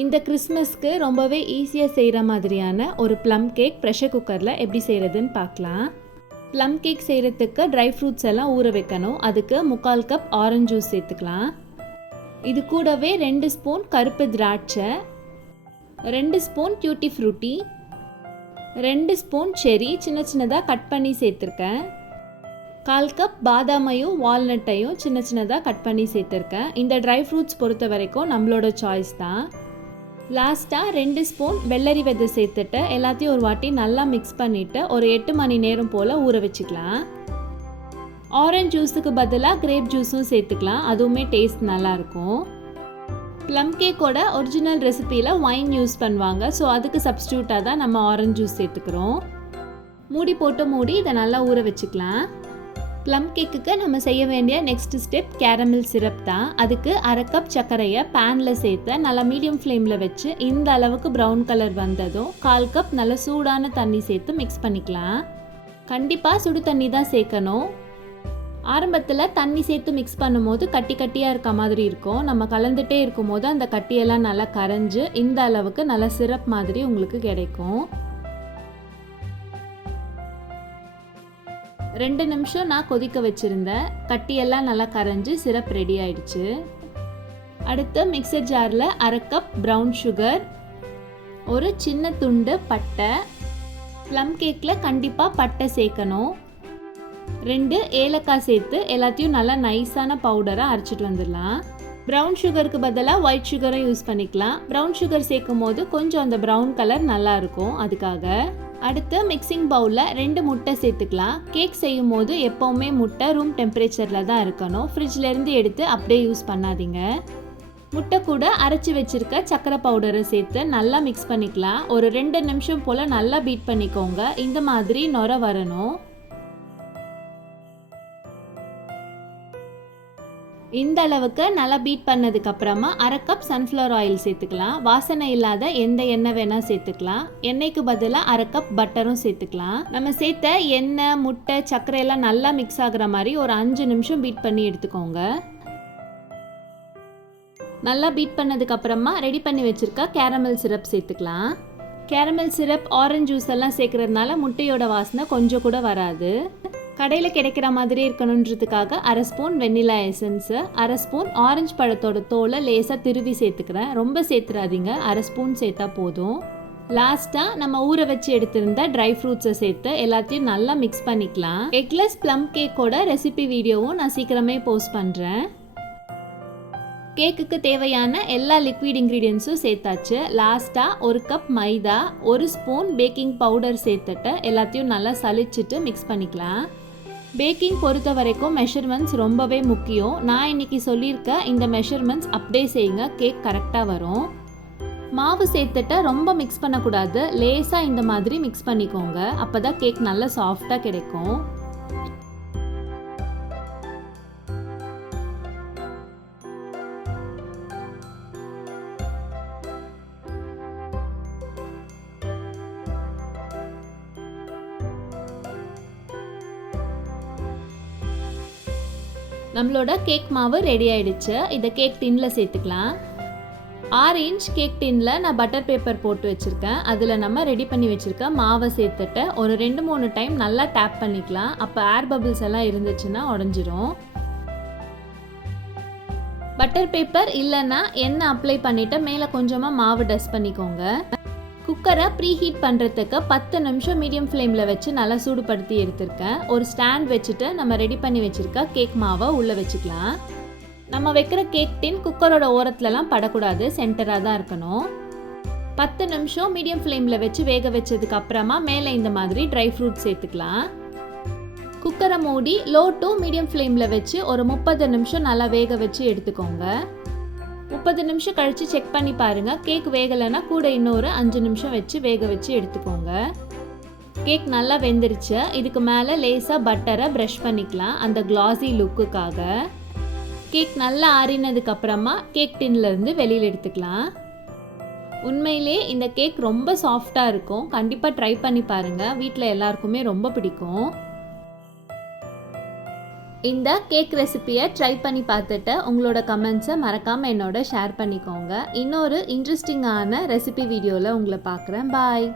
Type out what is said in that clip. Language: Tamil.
இந்த கிறிஸ்மஸ்க்கு ரொம்பவே ஈஸியாக செய்கிற மாதிரியான ஒரு ப்ளம் கேக் ப்ரெஷர் குக்கரில் எப்படி செய்கிறதுன்னு பார்க்கலாம். ப்ளம் கேக் செய்கிறதுக்கு ட்ரை ஃப்ரூட்ஸ் எல்லாம் ஊற வைக்கணும். அதுக்கு 3/4 கப் ஆரஞ்சு ஜூஸ் சேர்த்துக்கலாம். இது கூடவே 2 ஸ்பூன் கருப்பு திராட்சை, 2 ஸ்பூன் டியூட்டி ஃப்ரூட்டி, 2 ஸ்பூன் செரி சின்ன சின்னதாக கட் பண்ணி சேர்த்துருக்கேன். 1/4 கப் பாதாமையும் வால்நட்டையும் சின்ன சின்னதாக கட் பண்ணி சேர்த்துருக்கேன். இந்த ட்ரை ஃப்ரூட்ஸ் பொறுத்த வரைக்கும் நம்மளோட சாய்ஸ் தான். லாஸ்ட்டாக 2 ஸ்பூன் வெள்ளரி விதை சேர்த்துட்டு எல்லாத்தையும் ஒரு வாட்டி நல்லா மிக்ஸ் பண்ணிவிட்டு ஒரு 8 மணி நேரம் போல் ஊற வச்சுக்கலாம். ஆரஞ்சு ஜூஸுக்கு பதிலாக கிரேப் ஜூஸும் சேர்த்துக்கலாம், அதுவுமே டேஸ்ட் நல்லாயிருக்கும். ப்ளம் கேக்கோட ஒரிஜினல் ரெசிப்பியில் ஒயின் யூஸ் பண்ணுவாங்க, ஸோ அதுக்கு சப்ஸ்டியூட்டாக தான் நம்ம ஆரஞ்சு ஜூஸ் சேர்த்துக்கிறோம். மூடி போட்டு மூடி இதை நல்லா ஊற வச்சுக்கலாம். ப்ளம் கேக்குக்கு நம்ம செய்ய வேண்டிய நெக்ஸ்ட் ஸ்டெப் கேரமல் சிரப் தான். அதுக்கு 1/2 கப் சர்க்கரையை பேனில் சேர்த்து நல்லா மீடியம் ஃப்ளேமில் வச்சு இந்த அளவுக்கு ப்ரௌன் கலர் வந்ததும் 1/4 கப் நல்ல சூடான தண்ணி சேர்த்து மிக்ஸ் பண்ணிக்கலாம். கண்டிப்பாக சுடு தண்ணி தான் சேர்க்கணும். ஆரம்பத்தில் தண்ணி சேர்த்து மிக்ஸ் பண்ணும்போது கட்டி கட்டியாக இருக்க மாதிரி இருக்கும். நம்ம கலந்துகிட்டே இருக்கும் போது அந்த கட்டியெல்லாம் நல்லா கரைஞ்சு இந்த அளவுக்கு நல்ல சிரப் மாதிரி உங்களுக்கு கிடைக்கும். 2 நிமிஷம் நான் கொதிக்க வச்சுருந்தேன். கட்டியெல்லாம் நல்லா கரைஞ்சி சிரப் ரெடி ஆயிடுச்சு. அடுத்து மிக்சர் ஜாரில் 1/2 கப் ப்ரௌன் சுகர், ஒரு சின்ன துண்டு பட்டை, ப்ளம் கேக்கில் கண்டிப்பாக பட்டை சேர்க்கணும், 2 ஏலக்காய் சேர்த்து எல்லாத்தையும் நல்லா நைஸான பவுடராக அரைச்சிட்டு வந்துடலாம். ப்ரௌன் சுகருக்கு பதிலாக ஒயிட் சுகரும் யூஸ் பண்ணிக்கலாம். ப்ரௌன் சுகர் சேர்க்கும் போது கொஞ்சம் அந்த ப்ரௌன் கலர் நல்லாயிருக்கும், அதுக்காக. அடுத்து மிக்சிங் பவுலில் 2 முட்டை சேர்த்துக்கலாம். கேக் செய்யும் போது எப்போவுமே முட்டை ரூம் டெம்பரேச்சரில் தான் இருக்கணும். ஃப்ரிட்ஜ்லேருந்து எடுத்து அப்படியே யூஸ் பண்ணாதீங்க. முட்டை கூட அரைச்சி வச்சுருக்க சர்க்கரை பவுடரை சேர்த்து நல்லா மிக்ஸ் பண்ணிக்கலாம். ஒரு 2 நிமிஷம் போல் நல்லா பீட் பண்ணிக்கோங்க. இந்த மாதிரி நுர வரணும். இந்த அளவுக்கு நல்லா பீட் பண்ணதுக்கு அப்புறமா 1/2 கப் சன்ஃப்ளவர் ஆயில் சேர்த்துக்கலாம். வாசனை இல்லாத எந்த எண்ணெய் வேணால் சேர்த்துக்கலாம். எண்ணெய்க்கு பதிலாக 1/2 கப் பட்டரும் சேர்த்துக்கலாம். நம்ம சேர்த்த எண்ணெய், முட்டை, சர்க்கரை எல்லாம் நல்லா மிக்ஸ் ஆகுற மாதிரி ஒரு 5 நிமிஷம் பீட் பண்ணி எடுத்துக்கோங்க. நல்லா பீட் பண்ணதுக்கு அப்புறமா ரெடி பண்ணி வச்சிருக்க கேரமல் சிரப் சேர்த்துக்கலாம். கேரமல் சிரப் ஆரஞ்சு ஜூஸ் எல்லாம் சேர்க்கறதுனால முட்டையோட வாசனை கொஞ்சம் கூட வராது. கடையில் கிடைக்கிற மாதிரி இருக்கணுன்றதுக்காக 1/2 spoon vanilla essence, 1/2 spoon orange பழத்தோட தோலை லேசாக திருவி சேர்த்துக்கிறேன். ரொம்ப சேர்த்துறாதீங்க, 1/2 ஸ்பூன் சேர்த்தா போதும். லாஸ்ட்டாக நம்ம ஊற வச்சு எடுத்திருந்த ட்ரை ஃப்ரூட்ஸை சேர்த்து எல்லாத்தையும் நல்லா மிக்ஸ் பண்ணிக்கலாம். எக்லெஸ் ப்ளம் கேக்கோட ரெசிபி வீடியோவும் நான் சீக்கிரமே போஸ்ட் பண்ணுறேன். கேக்குக்கு தேவையான எல்லா லிக்விட் இன்க்ரீடியன்ஸும் சேர்த்தாச்சு. லாஸ்ட்டாக 1 கப் மைதா, 1 ஸ்பூன் பேக்கிங் பவுடர் சேர்த்துட்டு எல்லாத்தையும் நல்லா சலிச்சிட்டு மிக்ஸ் பண்ணிக்கலாம். பேக்கிங் பொறுத்த வரைக்கும் மெஷர்மெண்ட்ஸ் ரொம்பவே முக்கியம். நான் இன்னைக்கு சொல்லியிருக்க இந்த மெஷர்மெண்ட்ஸ் அப்படியே செய்யுங்க, கேக் கரெக்டாக வரும். மாவு சேர்த்துட்டு ரொம்ப மிக்ஸ் பண்ணக்கூடாது, லேசாக இந்த மாதிரி மிக்ஸ் பண்ணிக்கோங்க. அப்போ தான் கேக் நல்லா சாஃப்டாக கிடைக்கும். நம்மளோட கேக் மாவு ரெடி ஆயிடுச்சு. இதை கேக் டின்னில் சேர்த்துக்கலாம். 6 இன்ச் கேக் டின்னில் நான் பட்டர் பேப்பர் போட்டு வச்சுருக்கேன். அதில் நம்ம ரெடி பண்ணி வச்சுருக்க மாவை சேர்த்துட்டு ஒரு 2-3 டைம் நல்லா டேப் பண்ணிக்கலாம். அப்போ ஏர் பபிள்ஸ் எல்லாம் இருந்துச்சுன்னா உடஞ்சிரும். பட்டர் பேப்பர் இல்லைன்னா எண்ணெய் அப்ளை பண்ணிவிட்டு மேலே கொஞ்சமாக மாவு டஸ்ட் பண்ணிக்கோங்க. குக்கரை ப்ரீ ஹீட் பண்ணுறதுக்கு 10 நிமிஷம் மீடியம் ஃப்ளேமில் வச்சு நல்லா சூடுபடுத்தி எடுத்திருக்கேன். ஒரு ஸ்டாண்ட் வச்சுட்டு நம்ம ரெடி பண்ணி வச்சுருக்க கேக் மாவை உள்ளே வச்சுக்கலாம். நம்ம வைக்கிற கேக் டின் குக்கரோட ஓரத்துலலாம் படக்கூடாது, சென்டராக தான் இருக்கணும். 10 நிமிஷம் மீடியம் ஃப்ளேமில் வச்சு வேக வச்சதுக்கு அப்புறமா மேலே இந்த மாதிரி ட்ரை ஃப்ரூட் சேர்த்துக்கலாம். குக்கரை மூடி லோ டு மீடியம் ஃப்ளேமில் வச்சு ஒரு 30 நிமிஷம் நல்லா வேக வச்சு எடுத்துக்கோங்க. 30 நிமிஷம் கழித்து செக் பண்ணி பாருங்கள். கேக் வேகலைன்னா கூட இன்னொரு 5 நிமிஷம் வச்சு வேக வச்சு எடுத்துக்கோங்க. கேக் நல்லா வெந்துருச்சு. இதுக்கு மேலே லேசாக பட்டரை ப்ரஷ் பண்ணிக்கலாம், அந்த கிளாஸி லுக்குக்காக. கேக் நல்லா ஆறினதுக்கு அப்புறமா கேக் டின்லேருந்து வெளியில் எடுத்துக்கலாம். உண்மையிலே இந்த கேக் ரொம்ப சாஃப்டாக இருக்கும். கண்டிப்பாக ட்ரை பண்ணி பாருங்கள், வீட்டில் எல்லாருக்குமே ரொம்ப பிடிக்கும். இந்த கேக் ரெசிபியை ட்ரை பண்ணி பார்த்துட்டு உங்களோட கமெண்ட்ஸை மறக்காமல் என்னோட ஷேர் பண்ணிக்கோங்க. இன்னொரு இன்ட்ரெஸ்டிங்கான ரெசிபி வீடியோவில் உங்களை பார்க்குறேன். பாய்.